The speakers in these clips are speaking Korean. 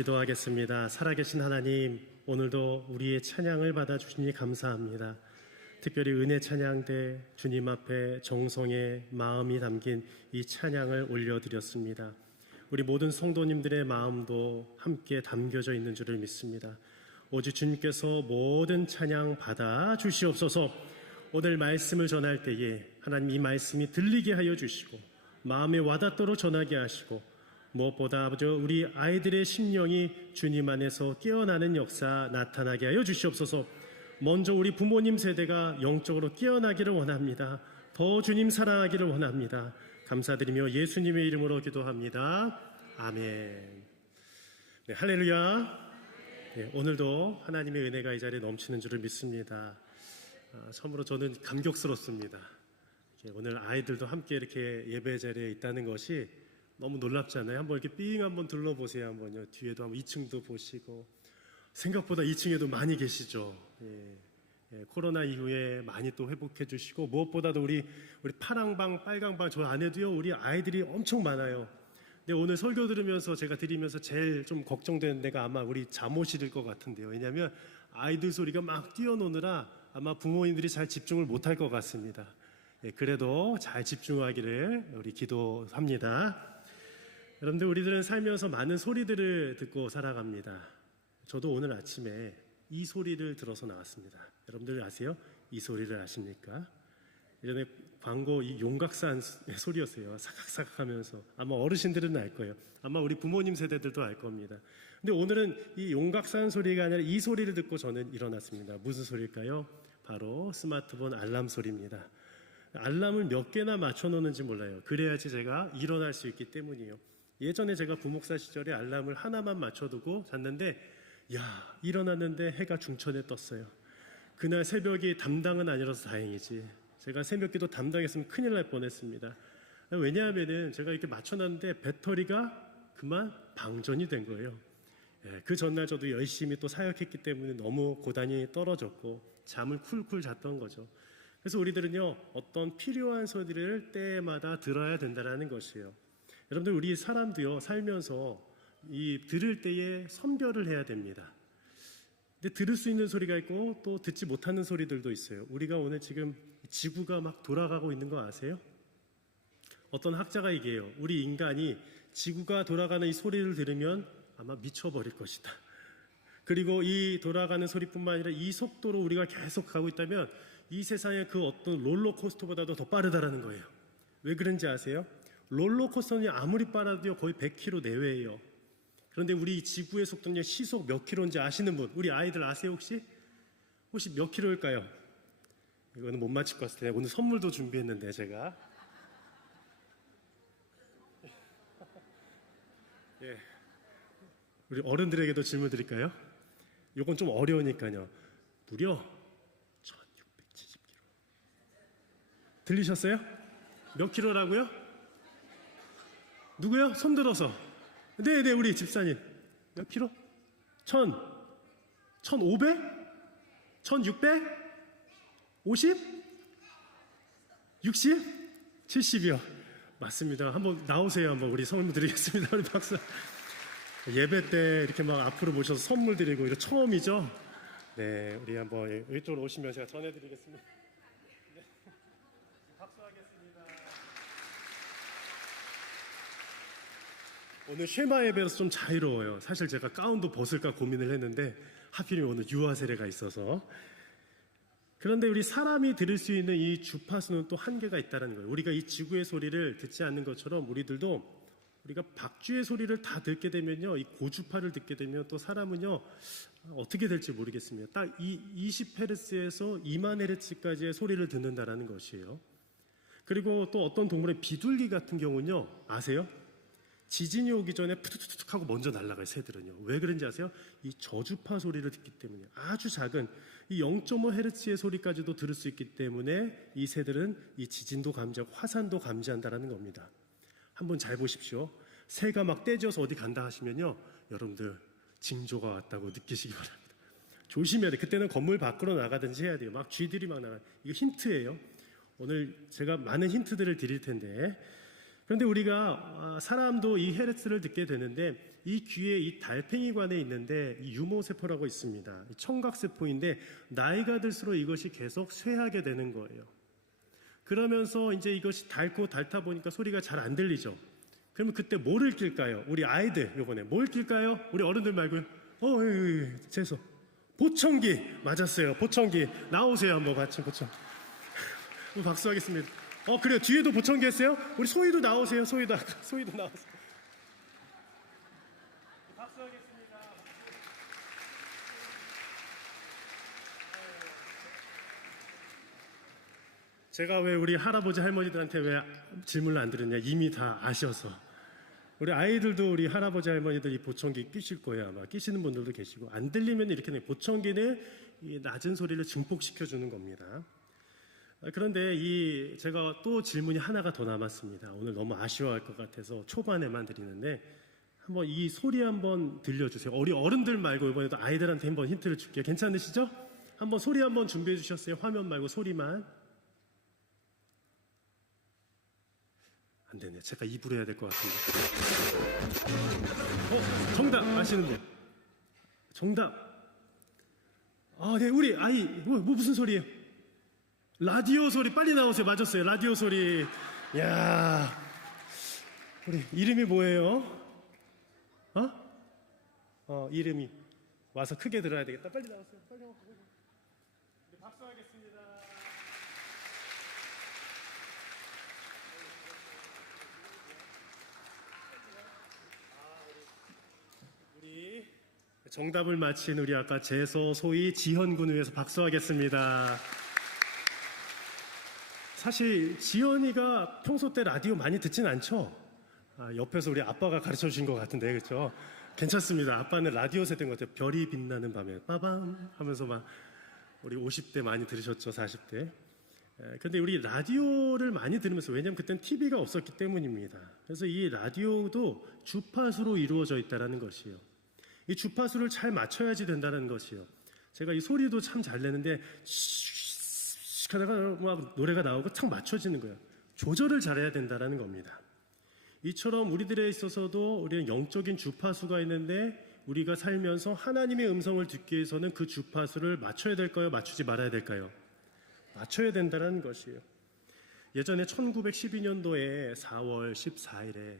기도하겠습니다. 살아계신 하나님, 오늘도 우리의 찬양을 받아주시니 감사합니다. 특별히 은혜 찬양대 주님 앞에 정성의 마음이 담긴 이 찬양을 올려드렸습니다. 우리 모든 성도님들의 마음도 함께 담겨져 있는 줄을 믿습니다. 오직 주님께서 모든 찬양 받아주시옵소서. 오늘 말씀을 전할 때에 하나님 이 말씀이 들리게 하여 주시고 마음에 와닿도록 전하게 하시고 무엇보다 우리 아이들의 심령이 주님 안에서 깨어나는 역사 나타나게 하여 주시옵소서. 먼저 우리 부모님 세대가 영적으로 깨어나기를 원합니다. 더 주님 사랑하기를 원합니다. 감사드리며 예수님의 이름으로 기도합니다. 아멘. 네, 할렐루야. 네, 오늘도 하나님의 은혜가 이 자리에 넘치는 줄을 믿습니다. 처음으로 저는 감격스럽습니다. 오늘 아이들도 함께 이렇게 예배 자리에 있다는 것이 너무 놀랍잖아요. 한번 이렇게 삥 한번 둘러보세요. 한번요. 뒤에도 한번 2층도 보시고 생각보다 2층에도 많이 계시죠. 코로나 이후에 많이 또 회복해 주시고 무엇보다도 우리 파랑방, 빨강방 저 안에도요 우리 아이들이 엄청 많아요. 근데 오늘 설교 들으면서 제가 드리면서 제일 좀 걱정되는 데가 아마 우리 잠옷일 것 같은데요. 왜냐하면 아이들 소리가 막 뛰어노느라 아마 부모님들이 잘 집중을 못할 것 같습니다. 그래도 잘 집중하기를 우리 기도합니다. 여러분들, 우리들은 살면서 많은 소리들을 듣고 살아갑니다. 저도 오늘 아침에 이 소리를 들어서 나왔습니다. 여러분들 아세요? 이 소리를 아십니까? 예전에 광고 이 용각산 소리였어요. 사각사각 하면서. 아마 어르신들은 알 거예요. 아마 우리 부모님 세대들도 알 겁니다. 근데 오늘은 이 용각산 소리가 아니라 이 소리를 듣고 저는 일어났습니다. 무슨 소리일까요? 바로 스마트폰 알람 소리입니다. 알람을 몇 개나 맞춰놓는지 몰라요. 그래야지 제가 일어날 수 있기 때문이에요. 예전에 제가 부목사 시절에 알람을 하나만 맞춰두고 잤는데 일어났는데 해가 중천에 떴어요. 그날 새벽이 담당은 아니라서 다행이지 제가 새벽기도 담당했으면 큰일 날 뻔했습니다. 왜냐하면 제가 이렇게 맞춰놨는데 배터리가 그만 방전이 된 거예요. 그 전날 저도 열심히 또 사역했기 때문에 너무 고단히 떨어졌고 잠을 쿨쿨 잤던 거죠. 그래서 우리들은요 어떤 필요한 소리를 때마다 들어야 된다는 것이에요. 여러분들, 우리 사람도요 살면서 이 들을 때에 선별을 해야 됩니다. 근데 들을 수 있는 소리가 있고 또 듣지 못하는 소리들도 있어요. 우리가 오늘 지금 지구가 막 돌아가고 있는 거 아세요? 어떤 학자가 얘기해요. 우리 인간이 지구가 돌아가는 이 소리를 들으면 아마 미쳐버릴 것이다. 그리고 이 돌아가는 소리뿐만 아니라 이 속도로 우리가 계속 가고 있다면 이 세상의 그 어떤 롤러코스터보다도 더 빠르다라는 거예요. 왜 그런지 아세요? 롤러코스터는 아무리 빨라도요 거의 100km 내외예요. 그런데 우리 지구의 속도는 시속 몇 킬로인지 아시는 분? 우리 아이들 아세요 혹시? 혹시 몇 킬로일까요? 이거는 못 맞힐 것 같아요. 오늘 선물도 준비했는데 제가 우리 어른들에게도 질문 드릴까요? 이건 좀 어려우니까요. 무려 1670km. 들리셨어요? 몇 킬로라고요? 누구요? 손 들어서. 네, 우리 집사님. 몇 킬로? 1500? 1600? 50? 60? 70이요. 맞습니다. 한번 나오세요. 한번 우리 선물 드리겠습니다. 우리 박사. 예배 때 이렇게 막 앞으로 모셔서 선물 드리고 이거 처음이죠? 네, 우리 한번 이쪽으로 오시면 제가 전해드리겠습니다. 네. 박수하겠습니다. 오늘 쉐마 예배로서 좀 자유로워요. 사실 제가 가운도 벗을까 고민을 했는데 하필이면 오늘 유아 세례가 있어서. 그런데 우리 사람이 들을 수 있는 이 주파수는 또 한계가 있다는 거예요. 우리가 이 지구의 소리를 듣지 않는 것처럼 우리들도 우리가 박쥐의 소리를 다 듣게 되면요, 이 고주파를 듣게 되면 또 사람은요 어떻게 될지 모르겠습니다. 딱 이 20Hz에서 2만 Hz까지의 소리를 듣는다라는 것이에요. 그리고 또 어떤 동물의 비둘기 같은 경우는요, 아세요? 지진이 오기 전에 푸툭푸툭 하고 먼저 날아가요. 새들은요. 왜 그런지 아세요? 이 저주파 소리를 듣기 때문에 아주 작은 이 0.5Hz의 소리까지도 들을 수 있기 때문에 이 새들은 이 지진도 감지하고 화산도 감지한다는 겁니다. 한번 잘 보십시오. 새가 막 떼져서 어디 간다 하시면요, 여러분들 징조가 왔다고 느끼시기 바랍니다. 조심해야 돼요. 그때는 건물 밖으로 나가든지 해야 돼요. 막 쥐들이 막 나가요. 이거 힌트예요. 오늘 제가 많은 힌트들을 드릴 텐데, 그런데 우리가 사람도 이 헤르츠를 듣게 되는데 이 귀에 이 달팽이관에 있는데 이 유모세포라고 있습니다. 청각세포인데 나이가 들수록 이것이 계속 쇠하게 되는 거예요. 그러면서 이제 이것이 닳고 닳다 보니까 소리가 잘 안 들리죠. 그러면 그때 뭐를 낄까요? 우리 아이들 요번에 뭘 낄까요? 우리 어른들 말고요. 죄송. 보청기 맞았어요. 보청기 나오세요 한번 같이 보청. 박수하겠습니다. 그래요. 뒤에도 보청기 했어요? 우리 소희도 나오세요. 소희도 나오세요. 박수하겠습니다. 제가 왜 우리 할아버지 할머니들한테 왜 질문을 안 드렸냐? 이미 다 아셔서. 우리 아이들도 우리 할아버지 할머니들 이 보청기 끼실 거예요. 아마 끼시는 분들도 계시고 안 들리면 이렇게 보청기는 이 낮은 소리를 증폭시켜 주는 겁니다. 그런데 제가 또 질문이 하나가 더 남았습니다. 오늘 너무 아쉬워할 것 같아서 초반에만 드리는데 한번 이 소리 한번 들려주세요. 우리 어른들 말고 이번에도 아이들한테 한번 힌트를 줄게요. 괜찮으시죠? 한번 소리 한번 준비해 주셨어요. 화면 말고 소리만. 안 되네. 제가 입으로 해야 될 것 같은데. 정답 아시는 분? 정답. 네, 우리 아이 무슨 소리예요? 라디오 소리. 빨리 나오세요. 맞았어요. 라디오 소리. 야, 우리 이름이 뭐예요? 이름이 와서 크게 들어야 되겠다. 빨리 나오세요. 빨리 나오세요. 네, 박수하겠습니다. 우리 정답을 맞힌 우리 아까 재소 소희 지현군을 위해서 박수하겠습니다. 사실 지현이가 평소 때 라디오 많이 듣진 않죠? 옆에서 우리 아빠가 가르쳐 주신 것 같은데, 그렇죠? 괜찮습니다. 아빠는 라디오 세대인 것 같아요. 별이 빛나는 밤에 빠밤 하면서 막 우리 50대 많이 들으셨죠? 40대. 근데 우리 라디오를 많이 들으면서, 왜냐면 그땐 TV가 없었기 때문입니다. 그래서 이 라디오도 주파수로 이루어져 있다는 것이요. 이 주파수를 잘 맞춰야지 된다는 것이요. 제가 이 소리도 참 잘 내는데 하다가 막 노래가 나오고 탁 맞춰지는 거예요. 조절을 잘해야 된다는 겁니다. 이처럼 우리들에 있어서도 우리는 영적인 주파수가 있는데 우리가 살면서 하나님의 음성을 듣기 위해서는 그 주파수를 맞춰야 될까요? 맞추지 말아야 될까요? 맞춰야 된다는 것이에요. 예전에 1912년도에 4월 14일에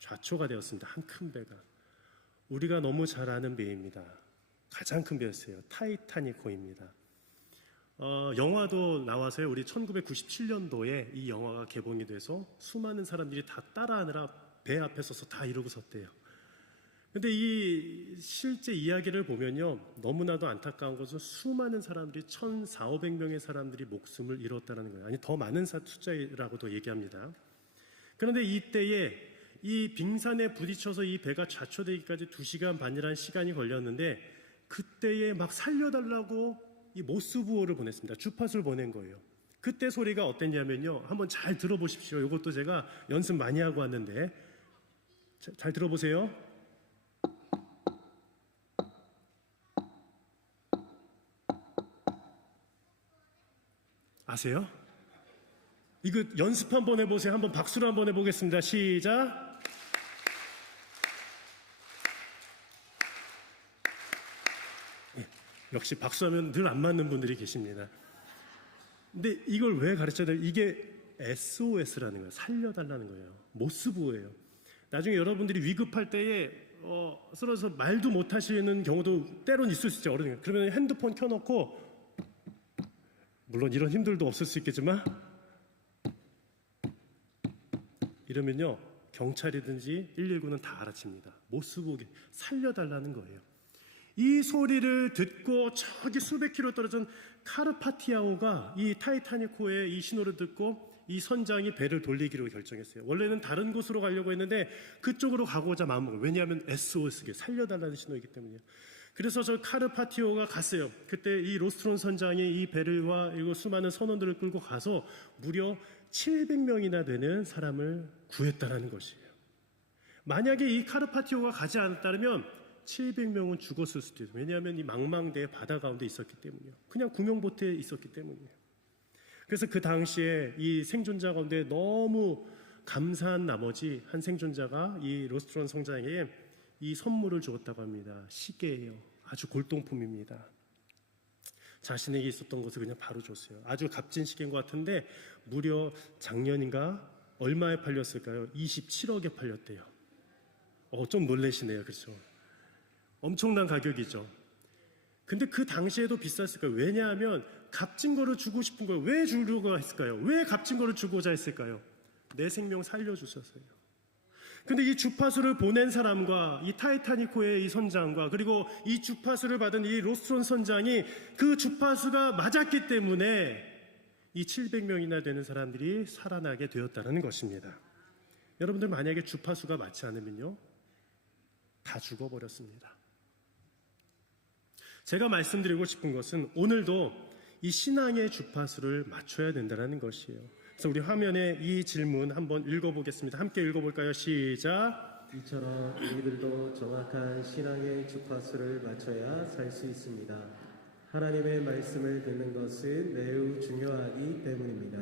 좌초가 되었습니다. 한 큰 배가. 우리가 너무 잘 아는 배입니다. 가장 큰 배였어요. 타이타닉호입니다. 영화도 나와서요. 우리 1997년도에 이 영화가 개봉이 돼서 수많은 사람들이 다 따라하느라 배 앞에 서서 다 이러고 섰대요. 근데 이 실제 이야기를 보면요, 너무나도 안타까운 것은 수많은 사람들이 1,400~500명의 사람들이 목숨을 잃었다는 거예요. 아니, 더 많은 숫자라고도 얘기합니다. 그런데 이때에 이 빙산에 부딪혀서 이 배가 좌초되기까지 2시간 반이라는 시간이 걸렸는데, 그때에 막 살려달라고 이 모스부호를 보냈습니다. 주파수를 보낸 거예요. 그때 소리가 어땠냐면요, 한번 잘 들어보십시오. 이것도 제가 연습 많이 하고 왔는데, 잘 들어보세요. 아세요? 이거 연습 한번 해보세요. 한번 박수로 한번 해보겠습니다. 시작. 역시 박수하면 늘 안 맞는 분들이 계십니다. 근데 이걸 왜 가르쳐야 돼요? 이게 SOS라는 거예요. 살려달라는 거예요. 모스부호예요. 나중에 여러분들이 위급할 때에 쓰러져서 말도 못 하시는 경우도 때론 있을 수 있죠. 어른이. 그러면 핸드폰 켜놓고, 물론 이런 힘들도 없을 수 있겠지만, 이러면요, 경찰이든지 119는 다 알아챕니다. 모스부호, 살려달라는 거예요. 이 소리를 듣고 저기 수백 킬로 떨어진 카르파티아호가 이 타이타닉호의 이 신호를 듣고 이 선장이 배를 돌리기로 결정했어요. 원래는 다른 곳으로 가려고 했는데 그쪽으로 가고자 마음먹어요. 왜냐하면 SOS게 살려달라는 신호이기 때문이에요. 그래서 저 카르파티아호가 갔어요. 그때 이 로스트론 선장이 이 배를와 이거 수많은 선원들을 끌고 가서 무려 700명이나 되는 사람을 구했다라는 것이에요. 만약에 이 카르파티아호가 가지 않았다면 700명은 죽었을 수도 있어요. 왜냐하면 이 망망대해 바다 가운데 있었기 때문이에요. 그냥 구명보트에 있었기 때문이에요. 그래서 그 당시에 이 생존자 가운데 너무 감사한 나머지 한 생존자가 이 로스트론 선장에게 이 선물을 주었다고 합니다. 시계예요. 아주 골동품입니다. 자신에게 있었던 것을 그냥 바로 줬어요. 아주 값진 시계인 것 같은데 무려 작년인가 얼마에 팔렸을까요? 27억에 팔렸대요. 좀 놀라시네요. 그렇죠? 엄청난 가격이죠. 근데 그 당시에도 비쌌을까요? 왜냐하면 값진 거를 주고 싶은 거예요. 왜 주려고 했을까요? 왜 값진 거를 주고자 했을까요? 내 생명 살려주셨어요. 근데 이 주파수를 보낸 사람과 이 타이타닉호의 이 선장과 그리고 이 주파수를 받은 이 로스트론 선장이 그 주파수가 맞았기 때문에 이 700명이나 되는 사람들이 살아나게 되었다는 것입니다. 여러분들 만약에 주파수가 맞지 않으면요, 다 죽어버렸습니다. 제가 말씀드리고 싶은 것은 오늘도 이 신앙의 주파수를 맞춰야 된다는 것이에요. 그래서 우리 화면에 이 질문 한번 읽어보겠습니다. 함께 읽어볼까요? 시작. 이처럼 우리들도 정확한 신앙의 주파수를 맞춰야 살 수 있습니다. 하나님의 말씀을 듣는 것은 매우 중요하기 때문입니다.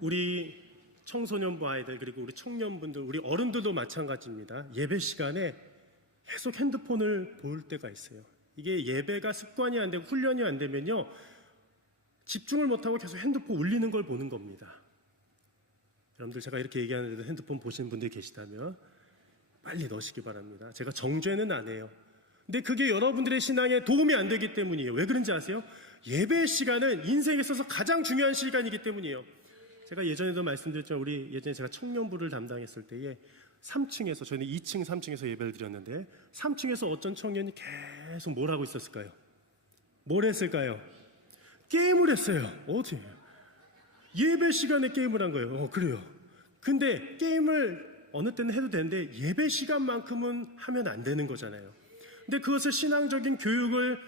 우리 청소년부 아이들 그리고 우리 청년분들 우리 어른들도 마찬가지입니다. 예배 시간에 계속 핸드폰을 볼 때가 있어요. 이게 예배가 습관이 안 되고 훈련이 안 되면요, 집중을 못하고 계속 핸드폰 울리는 걸 보는 겁니다. 여러분들 제가 이렇게 얘기하는데도 핸드폰 보시는 분들이 계시다면 빨리 넣으시기 바랍니다. 제가 정죄는 안 해요. 근데 그게 여러분들의 신앙에 도움이 안 되기 때문이에요. 왜 그런지 아세요? 예배 시간은 인생에 있어서 가장 중요한 시간이기 때문이에요. 제가 예전에도 말씀드렸지만 우리 예전에 제가 청년부를 담당했을 때에 3층에서 저희는 2층, 3층에서 예배를 드렸는데 3층에서 어떤 청년이 계속 뭘 하고 있었을까요? 뭘 했을까요? 게임을 했어요. 어떻게? 예배 시간에 게임을 한 거예요. 그래요. 근데 게임을 어느 때는 해도 되는데 예배 시간만큼은 하면 안 되는 거잖아요. 근데 그것을 신앙적인 교육을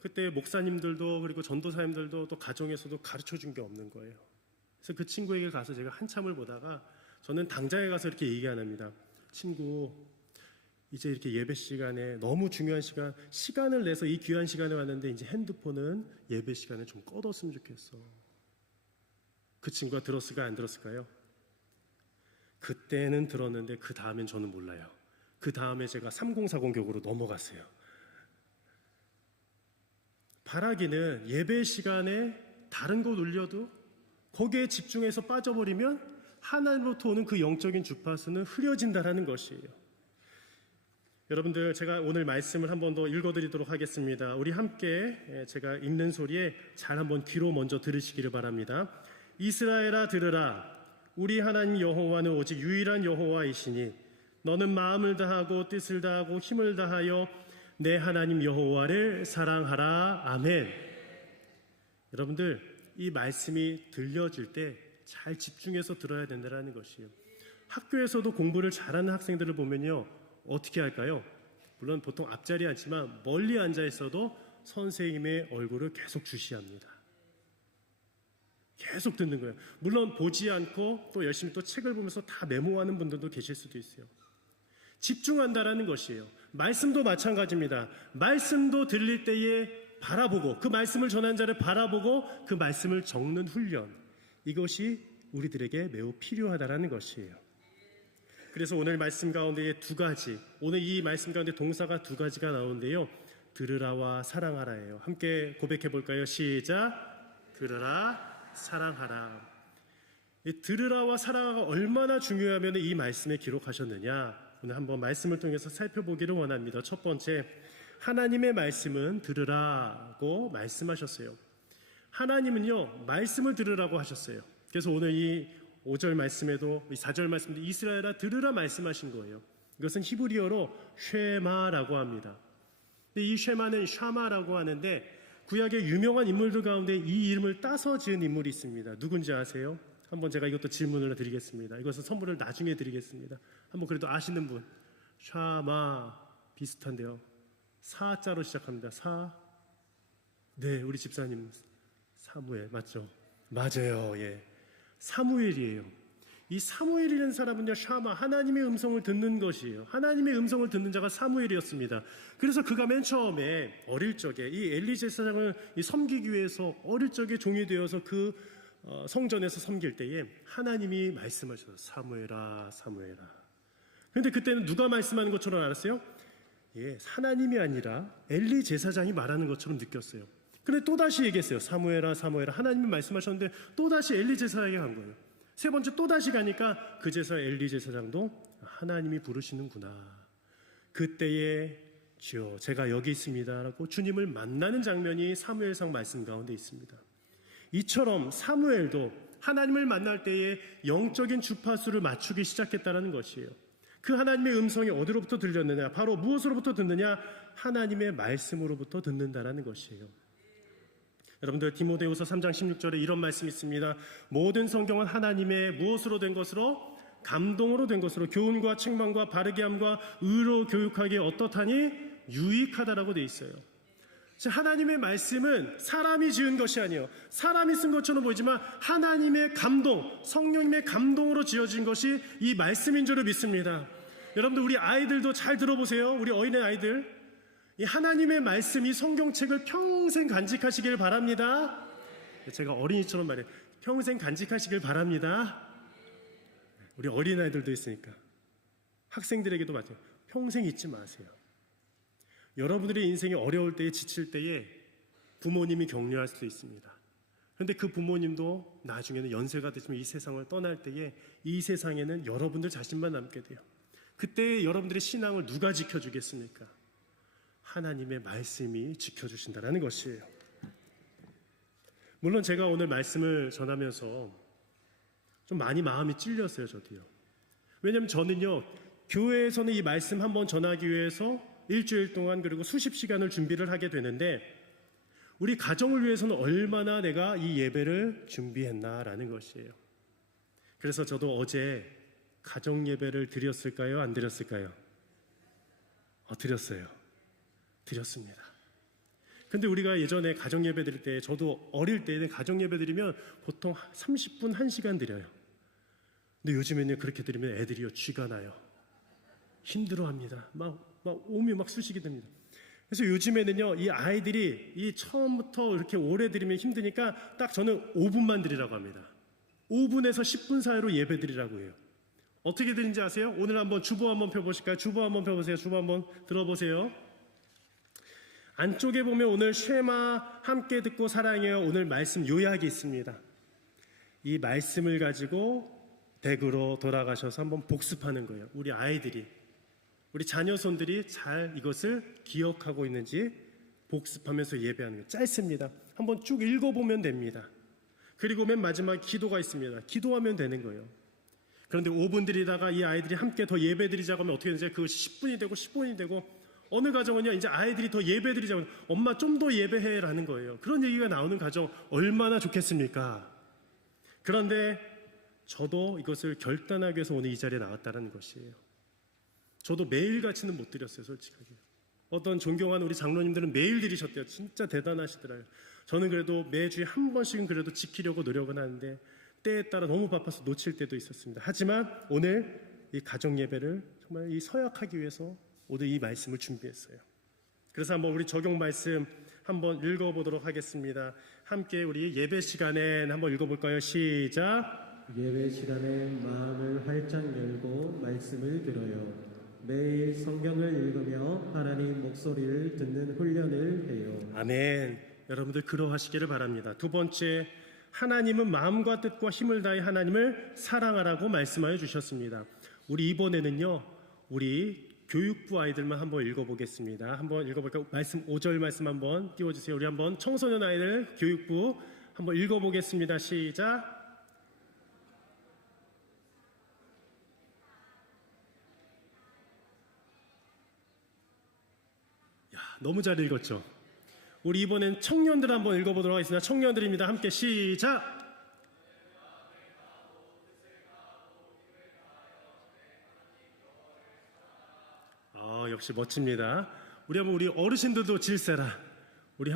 그때 목사님들도 그리고 전도사님들도 또 가정에서도 가르쳐 준 게 없는 거예요. 그래서 그 친구에게 가서 제가 한참을 보다가 저는 당장에 가서 이렇게 얘기 안 합니다. 친구, 이제 이렇게 예배 시간에 너무 중요한 시간을 내서 이 귀한 시간에 왔는데 이제 핸드폰은 예배 시간에 좀 꺼뒀으면 좋겠어. 그 친구가 들었을까 안 들었을까요? 그때는 들었는데 그 다음엔 저는 몰라요. 그 다음에 제가 3040 격으로 넘어갔어요. 바라기는 예배 시간에 다른 거 울려도 거기에 집중해서 빠져버리면 하나님으로부터 오는 그 영적인 주파수는 흐려진다라는 것이에요. 여러분들 제가 오늘 말씀을 한 번 더 읽어드리도록 하겠습니다. 우리 함께 제가 읽는 소리에 잘 한번 귀로 먼저 들으시기를 바랍니다. 이스라엘아 들으라. 우리 하나님 여호와는 오직 유일한 여호와이시니 너는 마음을 다하고 뜻을 다하고 힘을 다하여 내 하나님 여호와를 사랑하라. 아멘. 여러분들 이 말씀이 들려질 때 잘 집중해서 들어야 된다는 것이에요. 학교에서도 공부를 잘하는 학생들을 보면요, 어떻게 할까요? 물론 보통 앞자리에 앉지만 멀리 앉아 있어도 선생님의 얼굴을 계속 주시합니다. 계속 듣는 거예요. 물론 보지 않고 또 열심히 또 책을 보면서 다 메모하는 분들도 계실 수도 있어요. 집중한다라는 것이에요. 말씀도 마찬가지입니다. 말씀도 들릴 때에 바라보고 그 말씀을 전한 자를 바라보고 그 말씀을 적는 훈련, 이것이 우리들에게 매우 필요하다라는 것이에요. 그래서 오늘 말씀 가운데 두 가지, 오늘 이 말씀 가운데 동사가 두 가지가 나오는데요, 들으라와 사랑하라예요. 함께 고백해 볼까요? 시작. 들으라, 사랑하라. 이 들으라와 사랑하가 얼마나 중요하면 이 말씀에 기록하셨느냐, 오늘 한번 말씀을 통해서 살펴보기를 원합니다. 첫 번째, 하나님의 말씀은 들으라고 말씀하셨어요. 하나님은요, 말씀을 들으라고 하셨어요. 그래서 오늘 이 5절 말씀에도 이 4절 말씀도 이스라엘아 들으라 말씀하신 거예요. 이것은 히브리어로 쉐마라고 합니다. 이 쉐마는 샤마라고 하는데 구약의 유명한 인물들 가운데 이 이름을 따서 지은 인물이 있습니다. 누군지 아세요? 한번 제가 이것도 질문을 드리겠습니다. 이것은 선물을 나중에 드리겠습니다. 한번 그래도 아시는 분. 샤마 비슷한데요. 사자로 시작합니다. 사. 네, 우리 집사님 사무엘 맞죠? 맞아요. 예. 사무엘이에요. 이 사무엘이라는 사람은요, 샤마, 하나님의 음성을 듣는 것이에요. 하나님의 음성을 듣는 자가 사무엘이었습니다. 그래서 그가 맨 처음에 어릴 적에 이 엘리 제사장을 섬기기 위해서 어릴 적에 종이 되어서 그 성전에서 섬길 때에 하나님이 말씀하셔서 사무엘아, 사무엘아. 그런데 그때는 누가 말씀하는 것처럼 알았어요? 하나님이 아니라 엘리 제사장이 말하는 것처럼 느꼈어요. 근데 또다시 얘기했어요. 사무엘아 사무엘아, 하나님이 말씀하셨는데 또다시 엘리 제사장에게 간 거예요. 세 번째 또다시 가니까 그제서 엘리 제사장도 하나님이 부르시는구나. 그때에 주여 제가 여기 있습니다 라고 주님을 만나는 장면이 사무엘상 말씀 가운데 있습니다. 이처럼 사무엘도 하나님을 만날 때에 영적인 주파수를 맞추기 시작했다는 것이에요. 그 하나님의 음성이 어디로부터 들렸느냐? 바로 무엇으로부터 듣느냐? 하나님의 말씀으로부터 듣는다라는 것이에요. 여러분들 디모데후서 3장 16절에 이런 말씀이 있습니다. 모든 성경은 하나님의 무엇으로 된 것으로? 감동으로 된 것으로 교훈과 책망과 바르게 함과 의로 교육하기에 어떻하니? 유익하다라고 돼 있어요. 하나님의 말씀은 사람이 지은 것이 아니에요. 사람이 쓴 것처럼 보이지만 하나님의 감동, 성령님의 감동으로 지어진 것이 이 말씀인 줄을 믿습니다. 여러분들 우리 아이들도 잘 들어보세요. 우리 어린애 아이들, 이 하나님의 말씀이 성경책을 평생 간직하시길 바랍니다. 제가 어린이처럼 말해요. 평생 간직하시길 바랍니다. 우리 어린아이들도 있으니까 학생들에게도 맞아요. 평생 잊지 마세요. 여러분들의 인생이 어려울 때에 지칠 때에 부모님이 격려할 수도 있습니다. 그런데 그 부모님도 나중에는 연세가 되시면 이 세상을 떠날 때에 이 세상에는 여러분들 자신만 남게 돼요. 그때 여러분들의 신앙을 누가 지켜주겠습니까? 하나님의 말씀이 지켜주신다는 것이에요. 물론 제가 오늘 말씀을 전하면서 좀 많이 마음이 찔렸어요. 저도요. 왜냐하면 저는요, 교회에서는 이 말씀 한번 전하기 위해서 일주일 동안 그리고 수십 시간을 준비를 하게 되는데 우리 가정을 위해서는 얼마나 내가 이 예배를 준비했나라는 것이에요. 그래서 저도 어제 가정 예배를 드렸을까요? 안 드렸을까요? 드렸어요. 드렸습니다. 근데 우리가 예전에 가정 예배 드릴 때, 저도 어릴 때는 가정 예배 드리면 보통 30분, 1시간 드려요. 근데 요즘에는 그렇게 드리면 애들이요, 쥐가 나요. 힘들어합니다. 막 몸이 막 쑤시게 됩니다. 그래서 요즘에는요, 이 아이들이 이 처음부터 이렇게 오래 드리면 힘드니까 딱 저는 5분만 드리라고 합니다. 5분에서 10분 사이로 예배 드리라고 해요. 어떻게 드린지 아세요? 오늘 한번 주보 한번 펴보실까요? 주보 한번 펴보세요. 주보 한번 들어보세요. 안쪽에 보면 오늘 쉐마 함께 듣고 사랑해요. 오늘 말씀 요약이 있습니다. 이 말씀을 가지고 댁으로 돌아가셔서 한번 복습하는 거예요. 우리 아이들이, 우리 자녀손들이 잘 이것을 기억하고 있는지 복습하면서 예배하는 거예요. 짧습니다. 한번 쭉 읽어보면 됩니다. 그리고 맨 마지막에 기도가 있습니다. 기도하면 되는 거예요. 그런데 5분 드리다가 이 아이들이 함께 더 예배 드리자고 하면 어떻게 되는지 그것이 10분이 되고 15분이 되고 어느 가정은요, 이제 아이들이 더 예배 드리자고 하면 엄마 좀 더 예배해라는 거예요. 그런 얘기가 나오는 가정 얼마나 좋겠습니까? 그런데 저도 이것을 결단하기 위해서 오늘 이 자리에 나왔다는 것이에요. 저도 매일같이는 못 드렸어요, 솔직하게. 어떤 존경하는 우리 장로님들은 매일 드리셨대요. 진짜 대단하시더라고요. 저는 그래도 매주에 한 번씩은 그래도 지키려고 노력은 하는데 때에 따라 너무 바빠서 놓칠 때도 있었습니다. 하지만 오늘 이 가정 예배를 정말 이 서약하기 위해서 오늘 이 말씀을 준비했어요. 그래서 한번 우리 적용 말씀 한번 읽어보도록 하겠습니다. 함께 우리 예배 시간에 한번 읽어볼까요? 시작. 예배 시간에 마음을 활짝 열고 말씀을 들어요. 매일 성경을 읽으며 하나님 목소리를 듣는 훈련을 해요. 아멘. 여러분들 그러하시기를 바랍니다. 두 번째, 하나님은 마음과 뜻과 힘을 다해 하나님을 사랑하라고 말씀하여 주셨습니다. 우리 이번에는요, 우리 교육부 아이들만 한번 읽어보겠습니다. 한번 읽어볼까요? 말씀 5절 말씀 한번 띄워주세요. 우리 한번 청소년 아이들 교육부 한번 읽어보겠습니다. 시작. 너무 잘 읽었죠? 우리 이번엔 청년들 한번 읽어보도록 하겠습니다. 청년들입니다. 함께 시작! 역시 멋집니다. 우리 어르신들도 질세라. 우리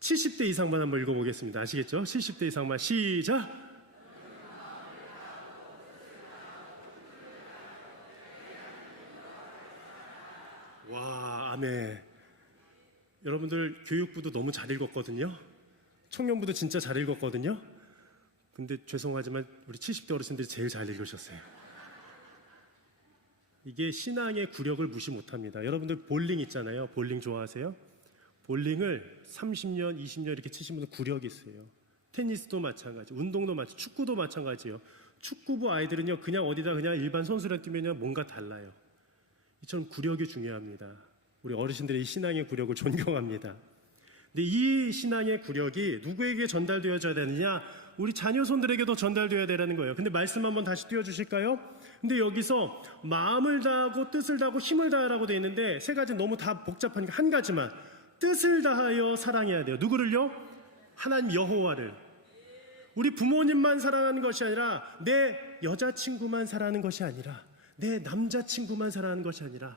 70대 이상만 한번 읽어보겠습니다. 아시겠죠? 70대 이상만 시작! 와, 아멘. 여러분들 교육부도 너무 잘 읽었거든요. 청년부도 진짜 잘 읽었거든요. 근데 죄송하지만 우리 70대 어르신들이 제일 잘 읽으셨어요. 이게 신앙의 구력을 무시 못합니다. 여러분들 볼링 있잖아요. 볼링 좋아하세요? 볼링을 30년, 20년 이렇게 치신 분들 구력이 있어요. 테니스도 마찬가지, 운동도 마찬가지, 축구도 마찬가지예요. 축구부 아이들은요, 그냥 어디다 그냥 일반 선수랑 뛰면요, 뭔가 달라요. 이처럼 구력이 중요합니다. 우리 어르신들의 이 신앙의 구력을 존경합니다. 근데 이 신앙의 구력이 누구에게 전달되어져야 되느냐? 우리 자녀손들에게도 전달되어야 되라는 거예요. 근데 말씀 한번 다시 띄워주실까요? 근데 여기서 마음을 다하고 뜻을 다하고 힘을 다하라고 되어 있는데 세 가지 너무 다 복잡하니까 한 가지만, 뜻을 다하여 사랑해야 돼요. 누구를요? 하나님 여호와를. 우리 부모님만 사랑하는 것이 아니라, 내 여자친구만 사랑하는 것이 아니라, 내 남자친구만 사랑하는 것이 아니라,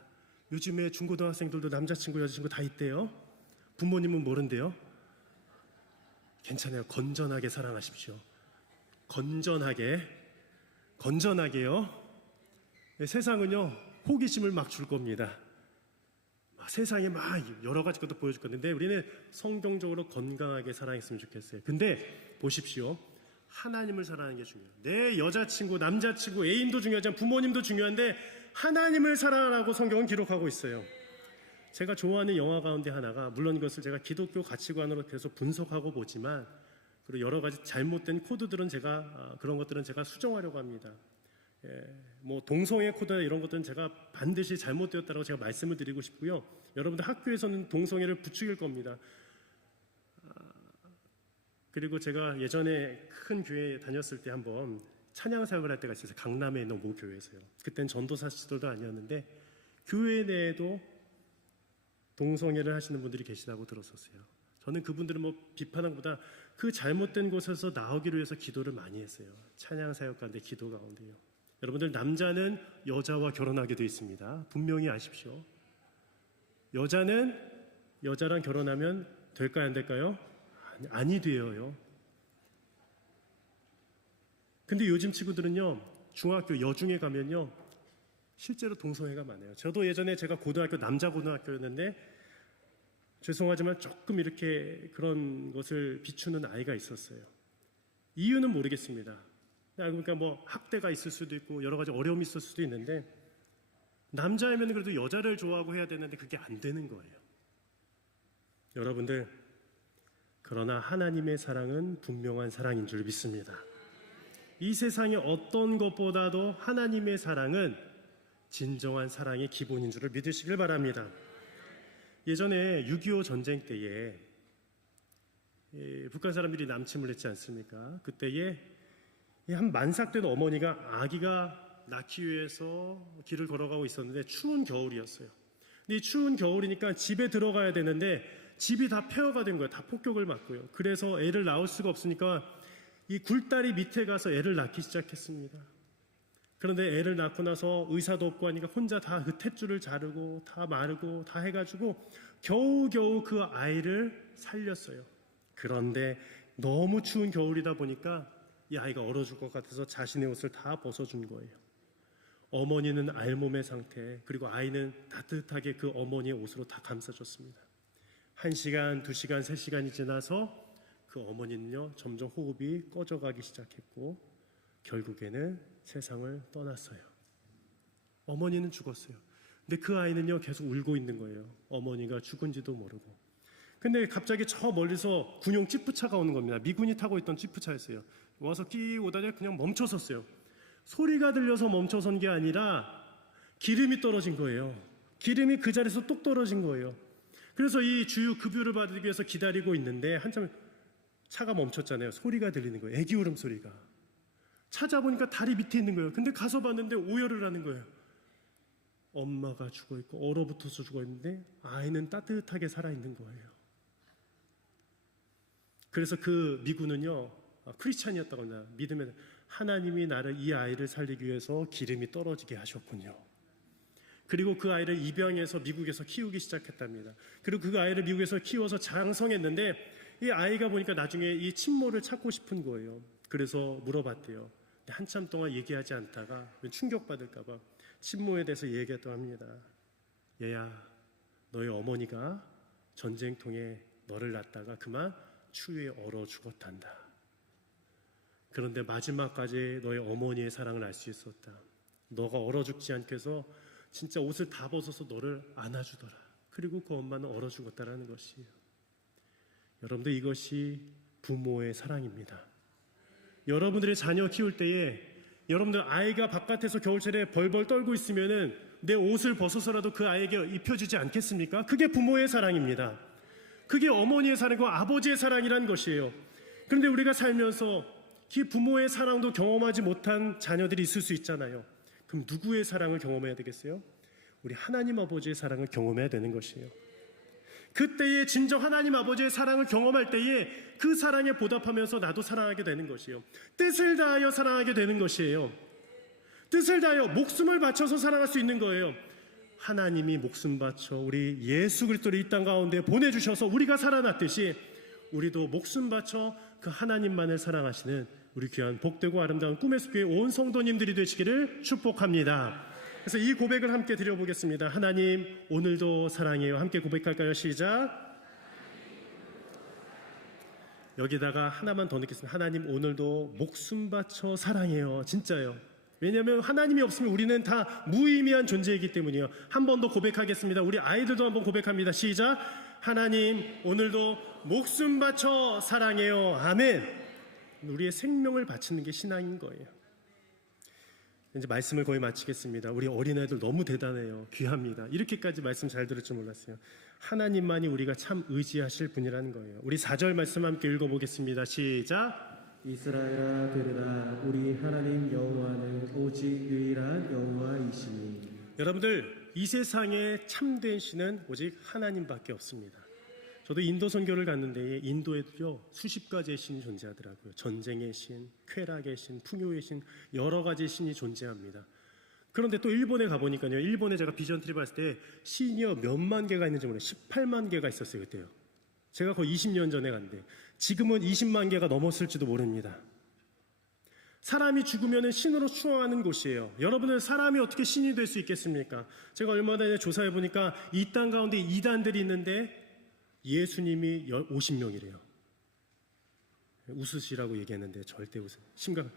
요즘에 중고등학생들도 남자친구 여자친구 다 있대요. 부모님은 모른대요. 괜찮아요. 건전하게 사랑하십시오. 건전하게요. 세상은요, 호기심을 막 줄 겁니다. 세상에 막 여러 가지 것도 보여줄 건데 우리는 성경적으로 건강하게 사랑했으면 좋겠어요. 근데 보십시오. 하나님을 사랑하는 게 중요해요. 내 여자친구, 남자친구, 애인도 중요하지만 부모님도 중요한데 하나님을 사랑하라고 성경은 기록하고 있어요. 제가 좋아하는 영화 가운데 하나가, 물론 이것을 제가 기독교 가치관으로 계속 분석하고 보지만, 그리고 여러 가지 잘못된 코드들은 그런 것들은 제가 수정하려고 합니다. 뭐 동성애 코드나 이런 것들은 제가 반드시 잘못되었다고 제가 말씀을 드리고 싶고요. 여러분들 학교에서는 동성애를 부추길 겁니다. 그리고 제가 예전에 큰 교회에 다녔을 때 한번 찬양 사역을 할 때가 있어요. 강남에 있는 모 교회에서요. 그땐 전도사 시절도 아니었는데 교회 내에도 동성애를 하시는 분들이 계시다고 들었었어요. 저는 그분들은 뭐 비판한 것보다 그 잘못된 곳에서 나오기를 위해서 기도를 많이 했어요. 찬양 사역 가운데, 기도 가운데요. 여러분들, 남자는 여자와 결혼하게 되어 있습니다. 분명히 아십시오. 여자는 여자랑 결혼하면 될까요, 안 될까요? 아니 되어요. 근데 요즘 친구들은요, 중학교 여중에 가면요, 실제로 동성애가 많아요. 저도 예전에 제가 고등학교, 남자 고등학교였는데 죄송하지만 조금 이렇게 그런 것을 비추는 아이가 있었어요. 이유는 모르겠습니다. 그러니까 뭐 학대가 있을 수도 있고 여러 가지 어려움이 있을 수도 있는데, 남자이면 그래도 여자를 좋아하고 해야 되는데 그게 안 되는 거예요. 여러분들, 그러나 하나님의 사랑은 분명한 사랑인 줄 믿습니다. 이 세상의 어떤 것보다도 하나님의 사랑은 진정한 사랑의 기본인 줄을 믿으시길 바랍니다. 예전에 6.25 전쟁 때에 북한 사람들이 남침을 했지 않습니까? 그때에 한 만삭된 어머니가 아기가 낳기 위해서 길을 걸어가고 있었는데 추운 겨울이었어요. 근데 이 추운 겨울이니까 집에 들어가야 되는데 집이 다 폐허가 된 거예요. 다 폭격을 맞고요. 그래서 애를 낳을 수가 없으니까 이 굴다리 밑에 가서 애를 낳기 시작했습니다. 그런데 애를 낳고 나서 의사도 없고 하니까 혼자 다 그 탯줄을 자르고 다 마르고 다 해가지고 겨우겨우 그 아이를 살렸어요. 그런데 너무 추운 겨울이다 보니까 이 아이가 얼어 죽을 것 같아서 자신의 옷을 다 벗어준 거예요. 어머니는 알몸의 상태, 그리고 아이는 따뜻하게 그 어머니의 옷으로 다 감싸줬습니다. 1시간, 2시간, 3시간이 지나서 그 어머니는요, 점점 호흡이 꺼져가기 시작했고 결국에는 세상을 떠났어요. 어머니는 죽었어요. 근데 그 아이는요, 계속 울고 있는 거예요. 어머니가 죽은지도 모르고. 근데 갑자기 저 멀리서 군용 지프차가 오는 겁니다. 미군이 타고 있던 지프차였어요. 와서 끼 오다가 그냥 멈춰섰어요. 소리가 들려서 멈춰선 게 아니라 기름이 떨어진 거예요. 기름이 그 자리에서 똑 떨어진 거예요. 그래서 이 주유 급유를 받기 위해서 기다리고 있는데 한참 차가 멈췄잖아요. 소리가 들리는 거예요. 애기 울음소리가. 찾아보니까 다리 밑에 있는 거예요. 근데 가서 봤는데 오열을 하는 거예요. 엄마가 죽어있고 얼어붙어서 죽어있는데 아이는 따뜻하게 살아있는 거예요. 그래서 그 미군은요, 크리스찬이었다고 합니다. 믿으면 하나님이 나를, 이 아이를 살리기 위해서 기름이 떨어지게 하셨군요. 그리고 그 아이를 입양해서 미국에서 키우기 시작했답니다. 그리고 그 아이를 미국에서 키워서 장성했는데 이 아이가 보니까 나중에 이 친모를 찾고 싶은 거예요. 그래서 물어봤대요. 한참 동안 얘기하지 않다가 충격받을까 봐 친모에 대해서 얘기했다고 합니다. 얘야, 너희 어머니가 전쟁통에 너를 낳다가 그만 추위에 얼어 죽었단다. 그런데 마지막까지 너희 어머니의 사랑을 알 수 있었다. 너가 얼어 죽지 않게 해서 진짜 옷을 다 벗어서 너를 안아주더라. 그리고 그 엄마는 얼어 죽었다라는 것이에요. 여러분들, 이것이 부모의 사랑입니다. 여러분들의 자녀 키울 때에 여러분들 아이가 바깥에서 겨울철에 벌벌 떨고 있으면은 내 옷을 벗어서라도 그 아이에게 입혀주지 않겠습니까? 그게 부모의 사랑입니다. 그게 어머니의 사랑이고 아버지의 사랑이라는 것이에요. 그런데 우리가 살면서 그 부모의 사랑도 경험하지 못한 자녀들이 있을 수 있잖아요. 그럼 누구의 사랑을 경험해야 되겠어요? 우리 하나님 아버지의 사랑을 경험해야 되는 것이에요. 그때에 진정 하나님 아버지의 사랑을 경험할 때에 그 사랑에 보답하면서 나도 사랑하게 되는 것이에요. 뜻을 다하여 사랑하게 되는 것이에요. 뜻을 다하여 목숨을 바쳐서 사랑할 수 있는 거예요. 하나님이 목숨 바쳐 우리 예수 그리스도를 이 땅 가운데 보내주셔서 우리가 살아났듯이 우리도 목숨 바쳐 그 하나님만을 사랑하시는 우리 귀한 복되고 아름다운 꿈의 숲교회 온 성도님들이 되시기를 축복합니다. 그래서 이 고백을 함께 드려보겠습니다. 하나님, 오늘도 사랑해요. 함께 고백할까요? 시작. 여기다가 하나만 더 넣겠습니다. 하나님, 오늘도 목숨 바쳐 사랑해요. 진짜요. 왜냐하면 하나님이 없으면 우리는 다 무의미한 존재이기 때문이에요. 한 번 더 고백하겠습니다. 우리 아이들도 한번 고백합니다. 시작. 하나님, 오늘도 목숨 바쳐 사랑해요. 아멘. 우리의 생명을 바치는 게 신앙인 거예요. 이제 말씀을 거의 마치겠습니다. 우리 어린아이들 너무 대단해요. 귀합니다. 이렇게까지 말씀 잘 들을 줄 몰랐어요. 하나님만이 우리가 참 의지하실 분이라는 거예요. 우리 4절 말씀 함께 읽어보겠습니다. 시작. 이스라엘아 들으라, 우리 하나님 여호와는 오직 유일한 여호와이시니. 여러분들, 이 세상에 참된 신은 오직 하나님밖에 없습니다. 저도 인도 선교를 갔는데 인도에도요 수십 가지의 신이 존재하더라고요. 전쟁의 신, 쾌락의 신, 풍요의 신, 여러 가지 신이 존재합니다. 그런데 또 일본에 가보니까요, 일본에 제가 비전 트립 했을 때 신이요 몇만 개가 있는지 몰라요. 18만 개가 있었어요. 그때요. 제가 거의 20년 전에 갔는데 지금은 20만 개가 넘었을지도 모릅니다. 사람이 죽으면 신으로 추앙하는 곳이에요. 여러분은 사람이 어떻게 신이 될 수 있겠습니까? 제가 얼마 전에 조사해 보니까 이 땅 가운데 이단들이 있는데 예수님이 50명이래요. 웃으시라고 얘기했는데 절대 심각.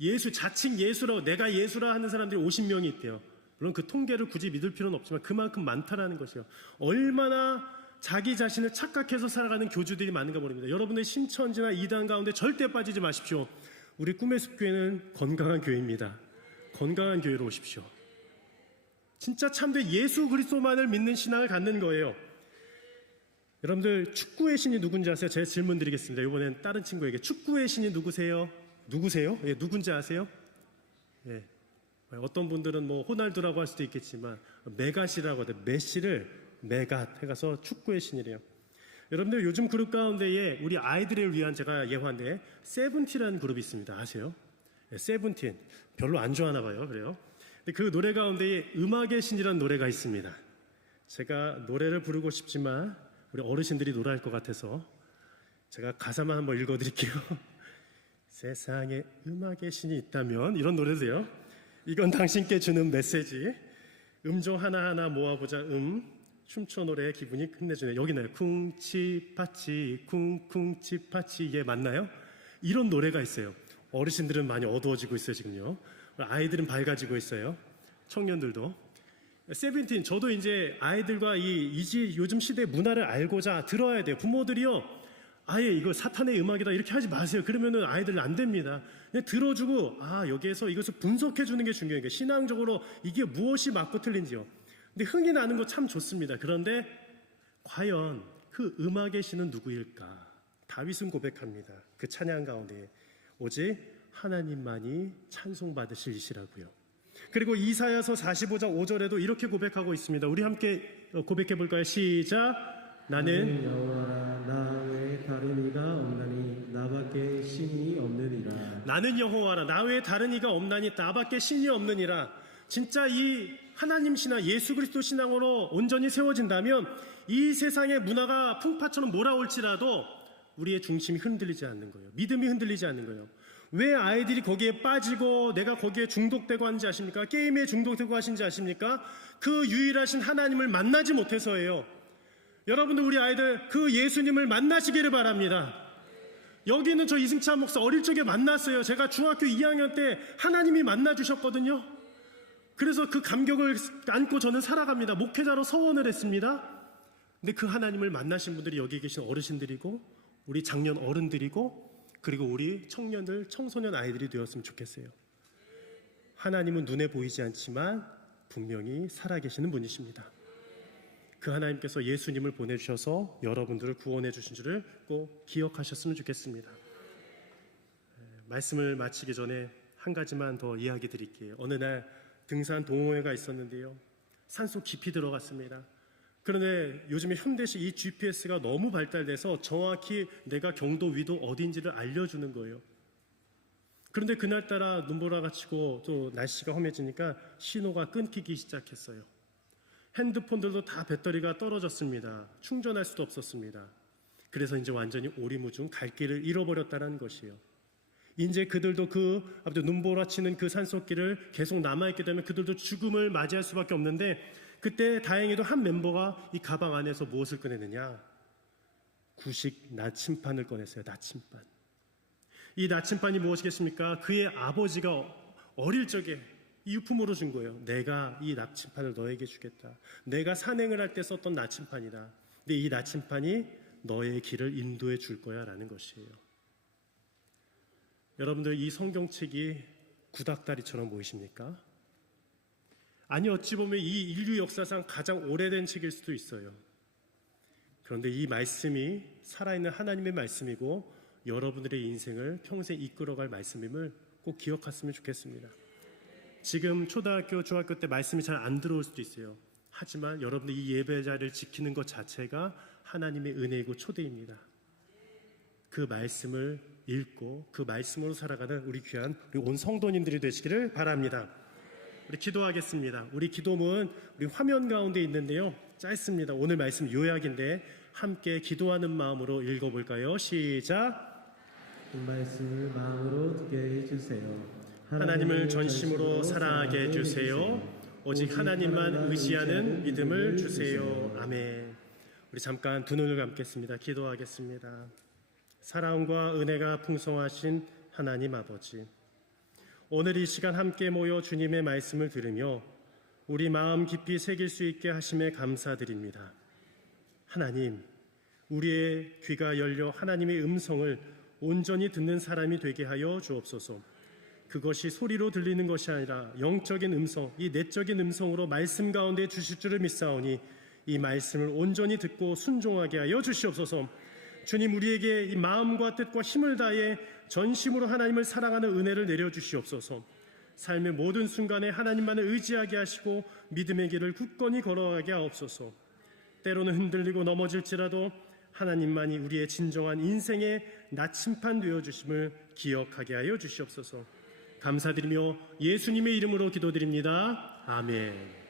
예수, 자칭 예수라고, 내가 예수라 하는 사람들이 50명이 있대요. 물론 그 통계를 굳이 믿을 필요는 없지만 그만큼 많다라는 것이요. 얼마나 자기 자신을 착각해서 살아가는 교주들이 많은가 모릅니다. 여러분의 신천지나 이단 가운데 절대 빠지지 마십시오. 우리 꿈의 숲교회는 건강한 교회입니다. 건강한 교회로 오십시오. 진짜 참된 예수 그리스도만을 믿는 신앙을 갖는 거예요. 여러분들, 축구의 신이 누군지 아세요? 제가 질문 드리겠습니다. 이번엔 다른 친구에게 축구의 신이 누구세요? 누구세요? 예, 누군지 아세요? 예. 어떤 분들은 뭐 호날두라고 할 수도 있겠지만 메갓이라고 해요. 메시를 메갓 해가서 축구의 신이래요. 여러분들, 요즘 그룹 가운데에 우리 아이들을 위한 제가 예화인데 세븐틴이라는 그룹이 있습니다. 아세요? 예, 세븐틴. 별로 안 좋아하나 봐요. 그래요? 근데 그 노래 가운데에 음악의 신이라는 노래가 있습니다. 제가 노래를 부르고 싶지만 우리 어르신들이 놀랄 것 같아서 제가 가사만 한번 읽어드릴게요. 세상에 음악의 신이 있다면, 이런 노래도요. 이건 당신께 주는 메시지. 음조 하나하나 모아보자. 춤춰 노래 기분이 끝내주네. 여기 나요. 쿵치파치 쿵쿵치파치. 이게 맞나요? 이런 노래가 있어요. 어르신들은 많이 어두워지고 있어요. 지금요. 아이들은 밝아지고 있어요. 청년들도. 세븐틴, 저도 이제 아이들과 요즘 시대의 문화를 알고자 들어야 돼요. 부모들이요, 아예 이거 사탄의 음악이다 이렇게 하지 마세요. 그러면은 아이들은 안 됩니다. 그냥 들어주고, 여기에서 이것을 분석해 주는 게 중요해요. 신앙적으로 이게 무엇이 맞고 틀린지요. 근데 흥이 나는 거 참 좋습니다. 그런데 과연 그 음악의 신은 누구일까? 다윗은 고백합니다. 그 찬양 가운데 오직 하나님만이 찬송받으실 이시라고요. 그리고 이사야서 45장 5절에도 이렇게 고백하고 있습니다. 우리 함께 고백해 볼까요? 시작. 나는 여호와라, 나 외에 다른 이가 없나니 나밖에 신이 없느니라. 나는 여호와라, 나 외에 다른 이가 없나니 나밖에 신이 없느니라. 진짜 이 하나님 신앙, 예수 그리스도 신앙으로 온전히 세워진다면 이 세상의 문화가 풍파처럼 몰아올지라도 우리의 중심이 흔들리지 않는 거예요. 믿음이 흔들리지 않는 거예요. 왜 아이들이 거기에 빠지고 내가 거기에 중독되고 하는지 아십니까? 게임에 중독되고 하신지 아십니까? 그 유일하신 하나님을 만나지 못해서예요. 여러분들, 우리 아이들 그 예수님을 만나시기를 바랍니다. 여기는 저 이승찬 목사 어릴 적에 만났어요. 제가 중학교 2학년 때 하나님이 만나주셨거든요. 그래서 그 감격을 안고 저는 살아갑니다. 목회자로 서원을 했습니다. 근데 그 하나님을 만나신 분들이 여기 계신 어르신들이고 우리 장년 어른들이고 그리고 우리 청년들, 청소년 아이들이 되었으면 좋겠어요. 하나님은 눈에 보이지 않지만 분명히 살아계시는 분이십니다. 그 하나님께서 예수님을 보내주셔서 여러분들을 구원해 주신 줄을 꼭 기억하셨으면 좋겠습니다. 말씀을 마치기 전에 한 가지만 더 이야기 드릴게요. 어느 날 등산 동호회가 있었는데요. 산속 깊이 들어갔습니다. 그런데 요즘에 현대식 이 GPS가 너무 발달돼서 정확히 내가 경도 위도 어딘지를 알려주는 거예요. 그런데 그날따라 눈보라가 치고 또 날씨가 험해지니까 신호가 끊기기 시작했어요. 핸드폰들도 다 배터리가 떨어졌습니다. 충전할 수도 없었습니다. 그래서 이제 완전히 오리무중 갈 길을 잃어버렸다는 것이에요. 이제 그들도 눈보라치는 그 산속길을 계속 남아있게 되면 그들도 죽음을 맞이할 수밖에 없는데 그때 다행히도 한 멤버가 이 가방 안에서 무엇을 꺼내느냐? 구식 나침판을 꺼냈어요. 나침판. 이 나침판이 무엇이겠습니까? 그의 아버지가 어릴 적에 유품으로 준 거예요. 내가 이 나침판을 너에게 주겠다. 내가 산행을 할 때 썼던 나침판이다. 근데 이 나침판이 너의 길을 인도해 줄 거야 라는 것이에요. 여러분들 이 성경책이 구닥다리처럼 보이십니까? 아니 어찌 보면 이 인류 역사상 가장 오래된 책일 수도 있어요. 그런데 이 말씀이 살아있는 하나님의 말씀이고 여러분들의 인생을 평생 이끌어갈 말씀임을 꼭 기억했으면 좋겠습니다. 지금 초등학교, 중학교 때 말씀이 잘 안 들어올 수도 있어요. 하지만 여러분들 이 예배 자리를 지키는 것 자체가 하나님의 은혜이고 초대입니다. 그 말씀을 읽고 그 말씀으로 살아가는 우리 귀한 우리 온 성도님들이 되시기를 바랍니다. 우리 기도하겠습니다. 우리 기도문 우리 화면 가운데 있는데요. 짧습니다. 오늘 말씀 요약인데 함께 기도하는 마음으로 읽어볼까요? 시작. 이 말씀을 마음으로 듣게 해주세요. 하나님을 전심으로 사랑하게 해주세요. 오직 하나님만 의지하는 믿음을 주세요. 아멘. 우리 잠깐 두 눈을 감겠습니다. 기도하겠습니다. 사랑과 은혜가 풍성하신 하나님 아버지, 오늘 이 시간 함께 모여 주님의 말씀을 들으며 우리 마음 깊이 새길 수 있게 하심에 감사드립니다. 하나님, 우리의 귀가 열려 하나님의 음성을 온전히 듣는 사람이 되게 하여 주옵소서. 그것이 소리로 들리는 것이 아니라 영적인 음성, 이 내적인 음성으로 말씀 가운데 주실 줄을 믿사오니 이 말씀을 온전히 듣고 순종하게 하여 주시옵소서. 주님, 우리에게 이 마음과 뜻과 힘을 다해 전심으로 하나님을 사랑하는 은혜를 내려주시옵소서. 삶의 모든 순간에 하나님만을 의지하게 하시고 믿음의 길을 굳건히 걸어가게 하옵소서. 때로는 흔들리고 넘어질지라도 하나님만이 우리의 진정한 인생의 나침판 되어주심을 기억하게 하여 주시옵소서. 감사드리며 예수님의 이름으로 기도드립니다. 아멘.